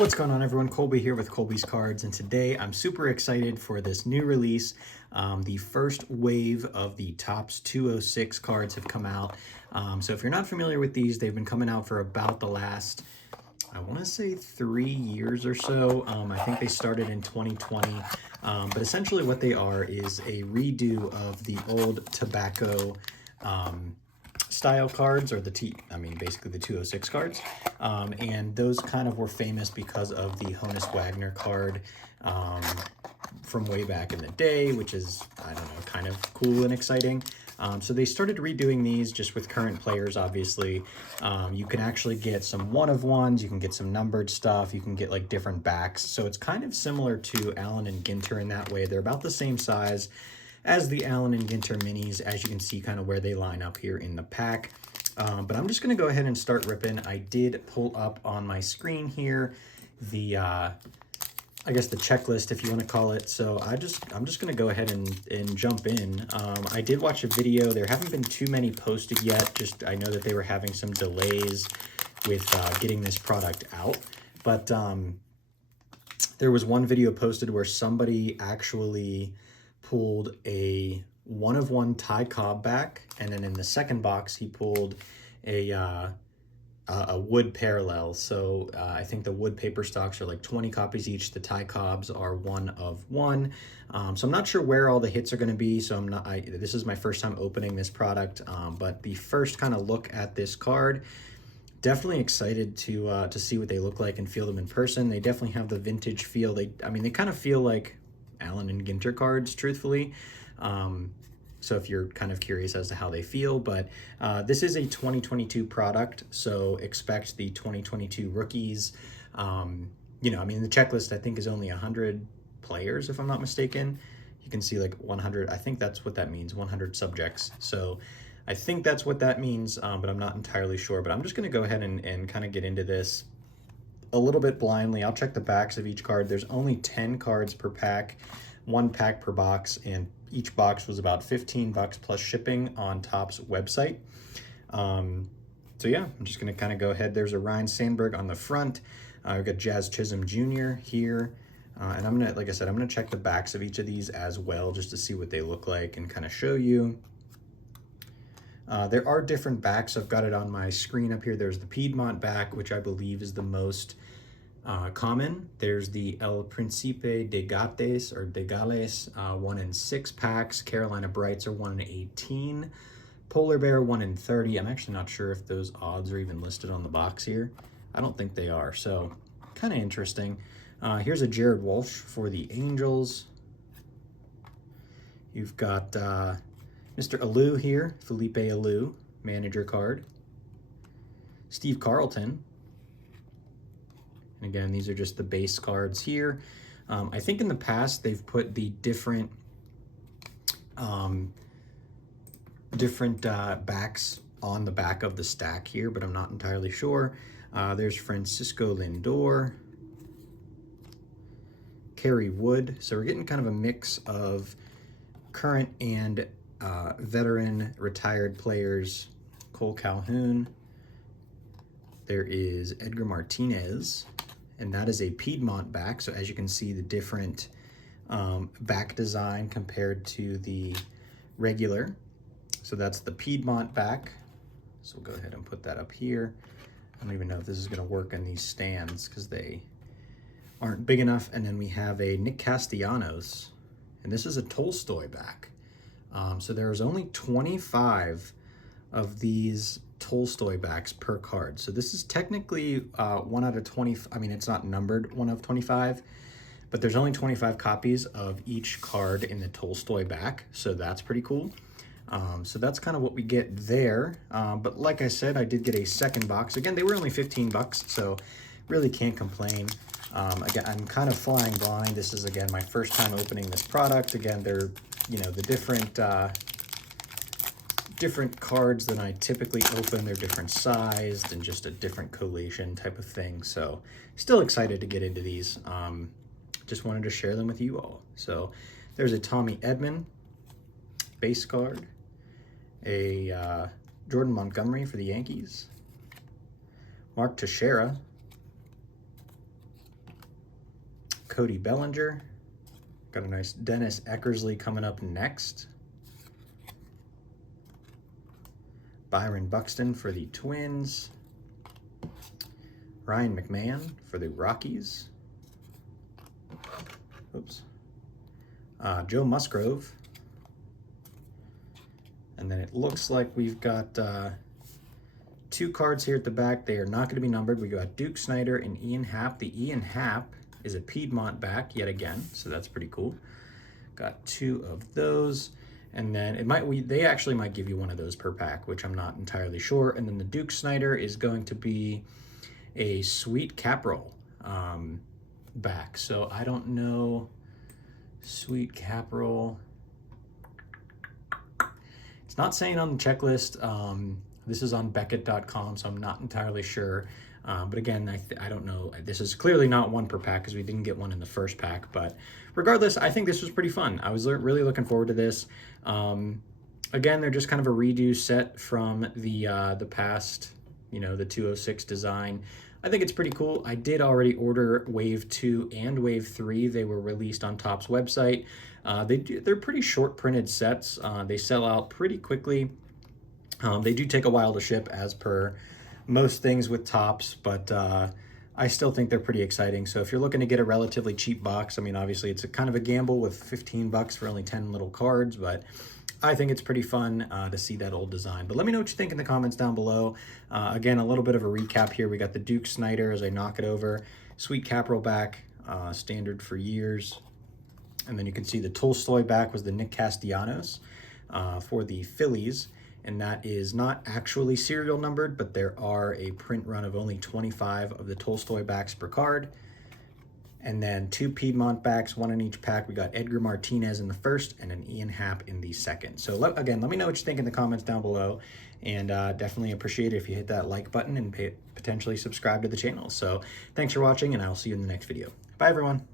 What's going on, everyone? Colby here with Colby's Cards, and today I'm super excited for this new release. The first wave of the Topps 206 cards have come out. So if you're not familiar with these, they've been coming out for about the last, I want to say 3 years or so. I think they started in 2020. But essentially what they are is a redo of the old tobacco style cards, or basically the 206 cards. And those kind of were famous because of the Honus Wagner card from way back in the day, which is, I don't know, kind of cool and exciting. So they started redoing these just with current players, obviously. You can actually get some one-of-ones, you can get some numbered stuff, you can get like different backs. So it's kind of similar to Allen and Ginter in that way. They're about the same size as the Allen and Ginter minis, as you can see kind of where they line up here in the pack. But I'm just going to go ahead and start ripping. I did pull up on my screen here the, I guess the checklist, if you want to call it. So I'm just going to go ahead and jump in. I did watch a video. There haven't been too many posted yet. Just I know that they were having some delays with getting this product out. But there was one video posted where somebody actually pulled a one-of-one Ty Cobb back, and then in the second box he pulled a wood parallel. So I think the wood paper stocks are like 20 copies each. The Ty Cobbs are 1-of-1. So I'm not sure where all the hits are going to be. So this is my first time opening this product, but the first kind of look at this card. Definitely excited to see what they look like and feel them in person. They definitely have the vintage feel. They kind of feel like Allen and Ginter cards, truthfully. So if you're kind of curious as to how they feel, but this is a 2022 product, so expect the 2022 rookies. The checklist I think is only 100 players, if I'm not mistaken. You can see like 100, I think that's what that means, 100 subjects. So I think that's what that means, but I'm not entirely sure. But I'm just gonna go ahead and kind of get into this a little bit blindly. I'll check the backs of each card. There's only 10 cards per pack, 1 pack per box, and each box was about $15 plus shipping on Topps website. So yeah, I'm just gonna kind of go ahead. There's a Ryan Sandberg on the front. We've got Jazz Chisholm Jr. here. And I'm gonna, like I said, I'm gonna check the backs of each of these as well, just to see what they look like and kind of show you. There are different backs. I've got it on my screen up here. There's the Piedmont back, which I believe is the most common. There's the El Príncipe de Gates, or de Gales, 1 in 6 packs. Carolina Brights are 1 in 18. Polar Bear 1 in 30. I'm actually not sure if those odds are even listed on the box here. I don't think they are, so kind of interesting. Here's a Jared Walsh for the Angels. You've got Mr. Alou here, Felipe Alou, manager card. Steve Carlton. And again, these are just the base cards here. I think in the past they've put the different backs on the back of the stack here, but I'm not entirely sure. There's Francisco Lindor, Kerry Wood. So we're getting kind of a mix of current and veteran retired players. Cole Calhoun. There is Edgar Martinez, and that is a Piedmont back. So as you can see, the different back design compared to the regular. So that's the Piedmont back. So we'll go ahead and put that up here. I don't even know if this is going to work in these stands because they aren't big enough. And then we have a Nick Castellanos, and this is a Tolstoi back. So there's only 25 of these Tolstoi backs per card. So this is technically 1 out of 20. I mean, it's not numbered 1 of 25, but there's only 25 copies of each card in the Tolstoi back. So that's pretty cool. So that's kind of what we get there. But like I said, I did get a second box. Again, they were only $15, so really can't complain. Again, I'm kind of flying blind. This is, again, my first time opening this product. Again, they're, the different cards than I typically open. They're different sized and just a different collation type of thing. So still excited to get into these. Just wanted to share them with you all. So there's a Tommy Edman base card, a Jordan Montgomery for the Yankees, Mark Teixeira, Cody Bellinger. Got a nice Dennis Eckersley coming up next. Byron Buxton for the Twins. Ryan McMahon for the Rockies. Oops. Joe Musgrove. And then it looks like we've got 2 cards here at the back. They are not going to be numbered. We got Duke Snider and Ian Happ. The Ian Happ is a Piedmont back yet again, so that's pretty cool. Got 2 of those. And then they actually might give you one of those per pack, which I'm not entirely sure. And then the Duke Snider is going to be a Sweet Caproll back. So I don't know. Sweet Caproll. It's not saying on the checklist. This is on Beckett.com, so I'm not entirely sure. But again, I don't know. This is clearly not 1 per pack because we didn't get one in the first pack. But regardless, I think this was pretty fun. I was really looking forward to this. Again, they're just kind of a redo set from the past, the 206 design. I think it's pretty cool. I did already order Wave 2 and Wave 3. They were released on Topps website. They're pretty short printed sets. They sell out pretty quickly. They do take a while to ship as per most things with Topps, but I still think they're pretty exciting. So if you're looking to get a relatively cheap box, I mean, obviously it's a kind of a gamble with 15 bucks for only 10 little cards, but I think it's pretty fun to see that old design. But let me know what you think in the comments down below. Again, a little bit of a recap here. We got the Duke Snider as I knock it over. Sweet Caproll back, standard for years. And then you can see the Tolstoi back was the Nick Castellanos for the Phillies. And that is not actually serial numbered, but there are a print run of only 25 of the Tolstoi backs per card. And then 2 Piedmont backs, 1 in each pack. We got Edgar Martinez in the first and an Ian Happ in the second. So again, let me know what you think in the comments down below. And definitely appreciate it if you hit that like button and potentially subscribe to the channel. So thanks for watching, and I will see you in the next video. Bye, everyone.